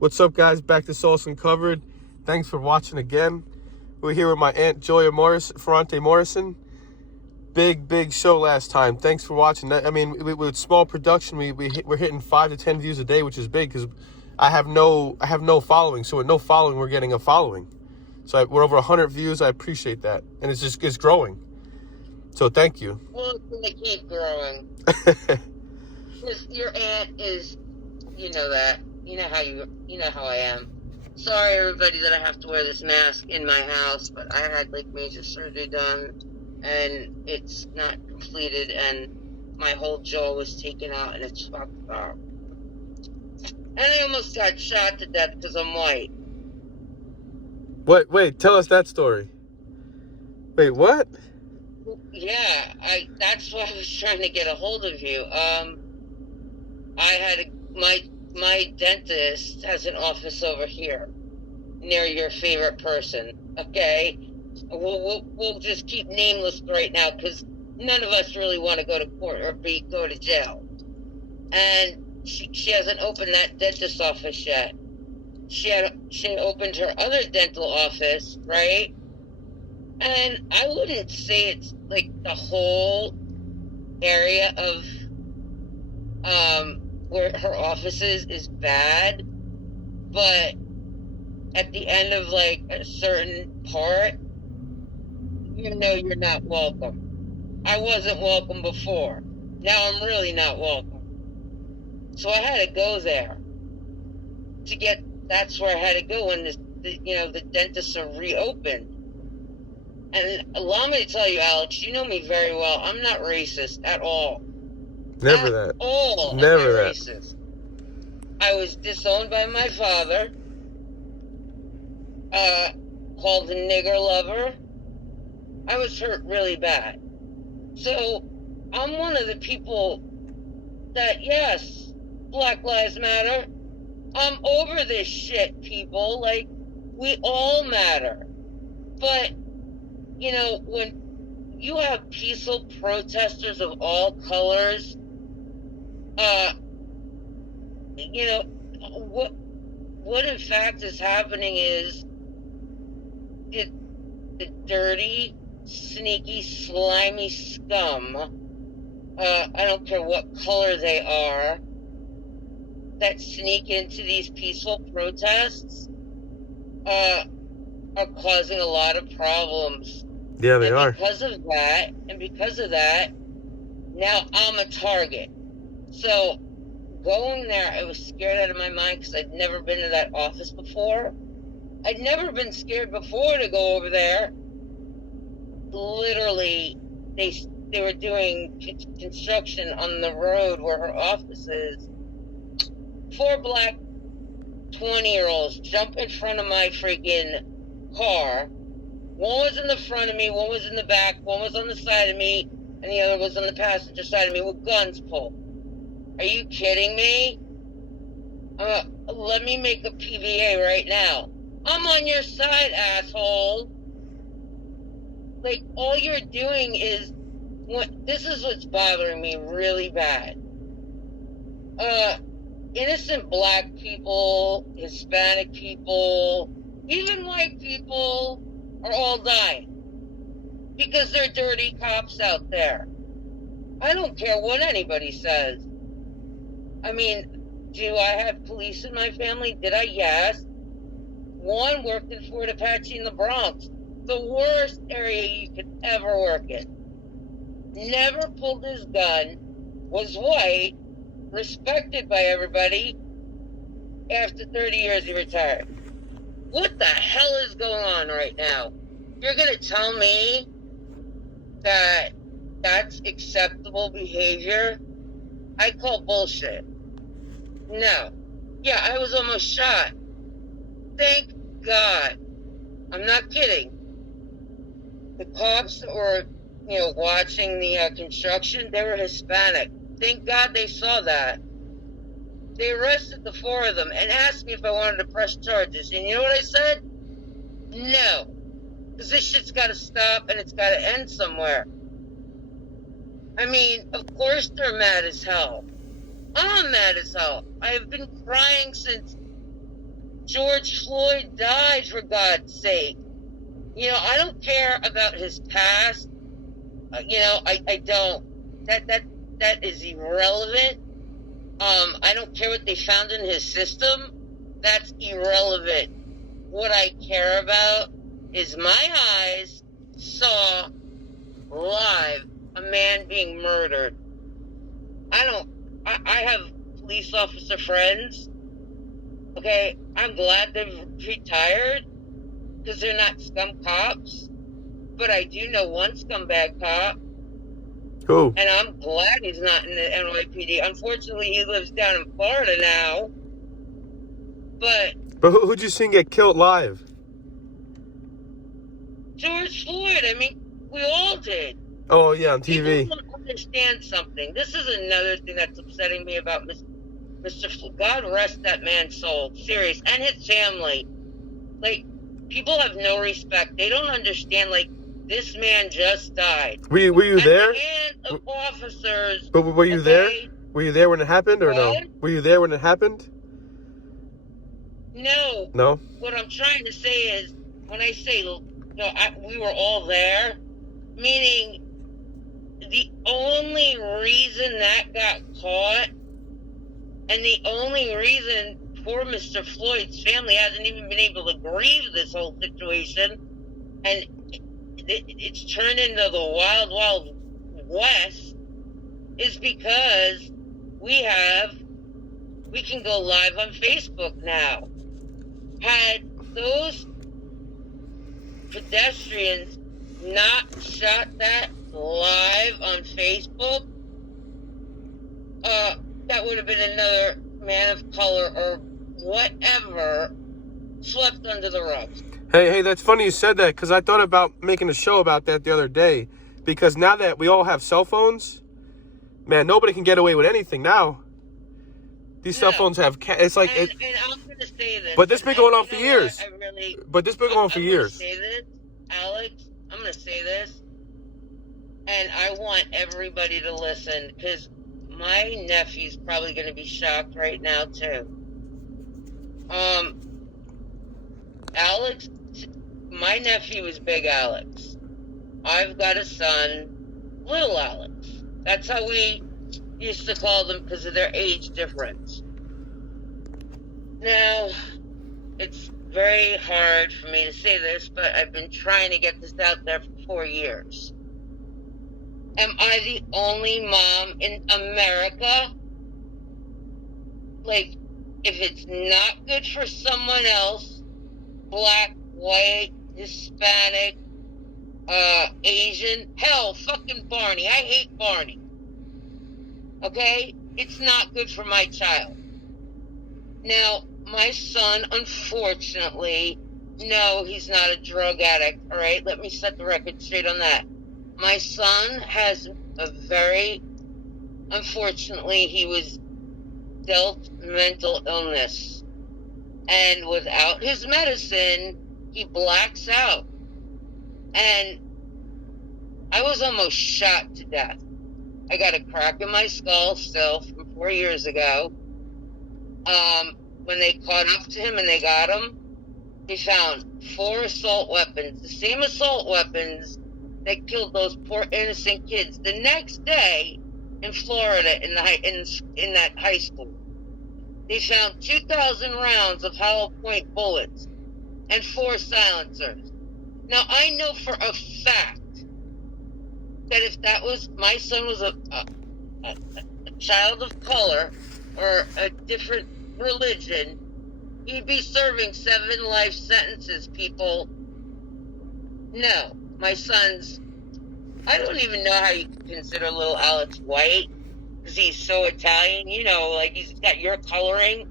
What's up, guys? Back to Solis Uncovered. Thanks for watching again. We're here with my aunt Gioia Ferrante Morrison. Big show last time. Thanks for watching. I mean, with small production, we're hitting 5 to 10 views a day, which is big because I have no following. So with no following, we're getting a following. So we're over 100 views. I appreciate that, and it's growing. So thank you. Well, it's gonna keep growing. Because your aunt is, you know that. You know how I am. Sorry, everybody, that I have to wear this mask in my house, but I had major surgery done, and it's not completed, and my whole jaw was taken out, and it's fucked up. And I almost got shot to death because I'm white. Wait, tell us that story. Wait, what? Yeah, that's why I was trying to get a hold of you. My dentist has an office over here near your favorite person. Okay, we'll just keep nameless right now because none of us really want to go to court or go to jail. And she hasn't opened that dentist office yet. She had opened her other dental office, right? And I wouldn't say it's the whole area of where her office is bad, but at the end of a certain part, you're not welcome. I wasn't welcome before. Now I'm really not welcome. So I had to go there that's where I had to go when the dentists are reopened. And allow me to tell you, Alex, you know me very well. I'm not racist at all. Never that. All. Never that. Racist. I was disowned by my father. Called a nigger lover. I was hurt really bad. So I'm one of the people that, yes, Black Lives Matter. I'm over this shit, people. We all matter. But when you have peaceful protesters of all colors, what in fact is happening is the dirty, sneaky, slimy scum, I don't care what color they are, that sneak into these peaceful protests, are causing a lot of problems. Yeah, they are. Because of that, now I'm a target. So going there, I was scared out of my mind because I'd never been to that office before. I'd never been scared before to go over there. Literally, they were doing construction on the road where her office is. 4 black 20-year-olds jump in front of my freaking car. One was in the front of me, one was in the back, one was on the side of me, and the other was on the passenger side of me with guns pulled. Are you kidding me? Let me make a PVA right now. I'm on your side, asshole. All you're doing is... this is what's bothering me really bad. Innocent black people, Hispanic people, even white people are all dying because they're dirty cops out there. I don't care what anybody says. I mean, do I have police in my family? Did I? Yes. One worked in Fort Apache in the Bronx, the worst area you could ever work in. Never pulled his gun, was white, respected by everybody. After 30 years, he retired. What the hell is going on right now? You're going to tell me that that's acceptable behavior? I call bullshit. No. Yeah, I was almost shot. Thank God. I'm not kidding. The cops that were, watching the construction, they were Hispanic. Thank God they saw that. They arrested the 4 of them and asked me if I wanted to press charges. And you know what I said? No. Because this shit's got to stop and it's got to end somewhere. I mean, of course they're mad as hell. I'm mad as hell. I have been crying since George Floyd died, for God's sake. I don't care about his past. I don't. That is irrelevant. I don't care what they found in his system. That's irrelevant. What I care about is my eyes saw live a man being murdered. I have police officer friends. Okay, I'm glad they've retired because they're not scum cops. But I do know one scumbag cop. Who? And I'm glad he's not in the NYPD. Unfortunately, he lives down in Florida now. But who'd you seen get killed live? George Floyd, I mean, we all did. Oh, yeah, on TV. People don't understand something. This is another thing that's upsetting me about Mr. Floyd. God rest that man's soul. Serious. And his family. Like, people have no respect. They don't understand, like, this man just died. Were you there? At the hands of officers. But were you there? Were you there when it happened or no? Were you there when it happened? No. No? What I'm trying to say is, when I say, we were all there, meaning the only reason that got caught and the only reason poor Mr. Floyd's family hasn't even been able to grieve this whole situation, and it's turned into the wild, wild west, is because we can go live on Facebook now. Had those pedestrians not shot that live on Facebook, that would have been another man of color or whatever swept under the rug. Hey, that's funny you said that, because I thought about making a show about that the other day. Because now that we all have cell phones, man, nobody can get away with anything now. These cell phones have, it's like... And I'm going to say this. But this been going on for years. I'm going on for years. I'm going to say this, Alex. I'm going to say this. And I want everybody to listen, because my nephew's probably going to be shocked right now, too. Alex, my nephew is Big Alex. I've got a son, Little Alex. That's how we used to call them because of their age difference. Now, it's very hard for me to say this, but I've been trying to get this out there for 4 years. Am I the only mom in America? Like, if it's not good for someone else, black, white, Hispanic, Asian, hell, fucking Barney. I hate Barney. Okay? It's not good for my child. Now, my son, unfortunately, no, he's not a drug addict, all right? Let me set the record straight on that. My son has unfortunately, he was dealt mental illness. And without his medicine, he blacks out. And I was almost shot to death. I got a crack in my skull still from 4 years ago. When they caught up to him and they got him, they found 4 assault weapons, the same assault weapons that killed those poor innocent kids. The next day in Florida, in that high school, they found 2,000 rounds of hollow point bullets and 4 silencers. Now, I know for a fact that if that was, my son was a child of color or a different religion, he'd be serving 7 life sentences, people. No, my son's, I don't even know how you can consider little Alex white, because he's so Italian, like he's got your coloring.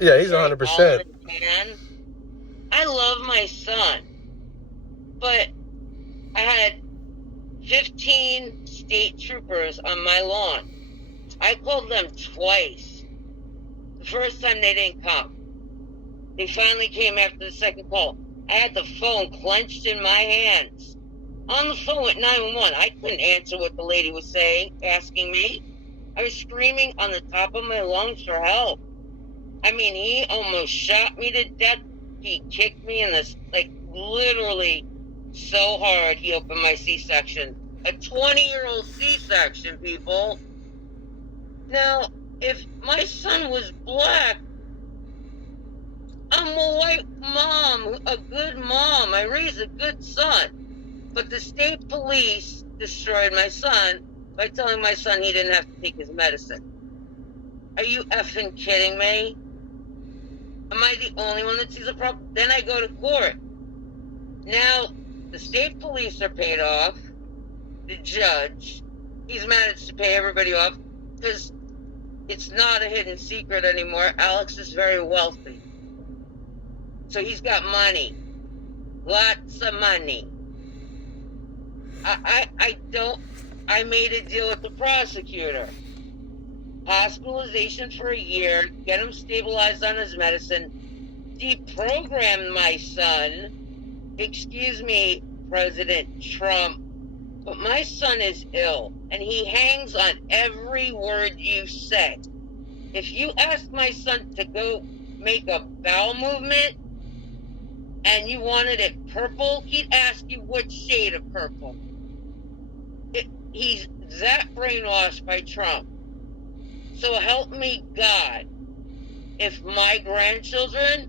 Yeah, he's 100%. I love my son, but I had 15 state troopers on my lawn. I called them twice. The first time they didn't come. They finally came after the second call. I had the phone clenched in my hands. On the phone with 911. I couldn't answer what the lady was saying, asking me. I was screaming on the top of my lungs for help. I mean, he almost shot me to death. He kicked me in the, like, literally so hard he opened my C-section. A 20-year-old C-section, people. Now, if my son was black, I'm a white mom, a good mom. I raised a good son. But the state police destroyed my son by telling my son he didn't have to take his medicine. Are you effing kidding me? Am I the only one that sees a problem? Then I go to court. Now, the state police are paid off. The judge, he's managed to pay everybody off because it's not a hidden secret anymore. Alex is very wealthy. So he's got money. Lots of money. I made a deal with the prosecutor. Hospitalization for a year, get him stabilized on his medicine, deprogram my son. Excuse me, President Trump, but my son is ill, and he hangs on every word you say. If you ask my son to go make a bowel movement, and you wanted it purple, he'd ask you what shade of purple. He's that brainwashed by Trump. So help me God, if my grandchildren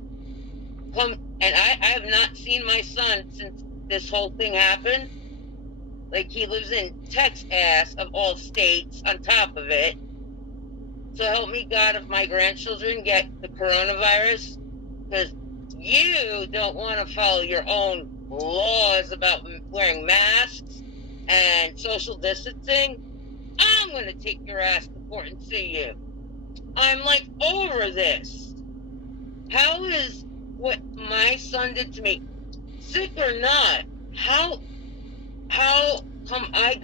come, and I have not seen my son since this whole thing happened. Like, he lives in Texas, of all states, on top of it. So help me God if my grandchildren get the coronavirus, because you don't want to follow your own laws about wearing masks and social distancing. I'm going to take your ass to court and sue you. I'm like over this. How is what my son did to me, sick or not, how come I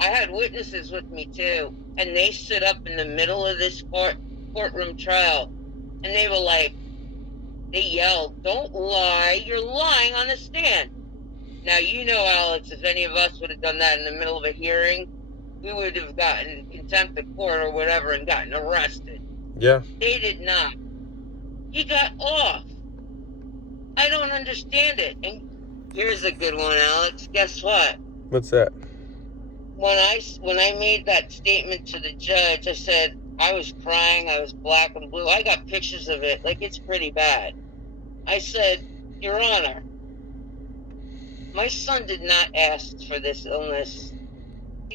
had witnesses with me too, and they stood up in the middle of this courtroom trial, and they were like, they yelled, "Don't lie, you're lying on the stand." Now, you know, Alex, if any of us would have done that in the middle of a hearing, we would have gotten contempt of court or whatever and gotten arrested. Yeah. They did not. He got off. I don't understand it. And here's a good one, Alex. Guess what? What's that? When I made that statement to the judge, I said I was crying, I was black and blue. I got pictures of it. Like, it's pretty bad. I said, Your Honor, my son did not ask for this illness.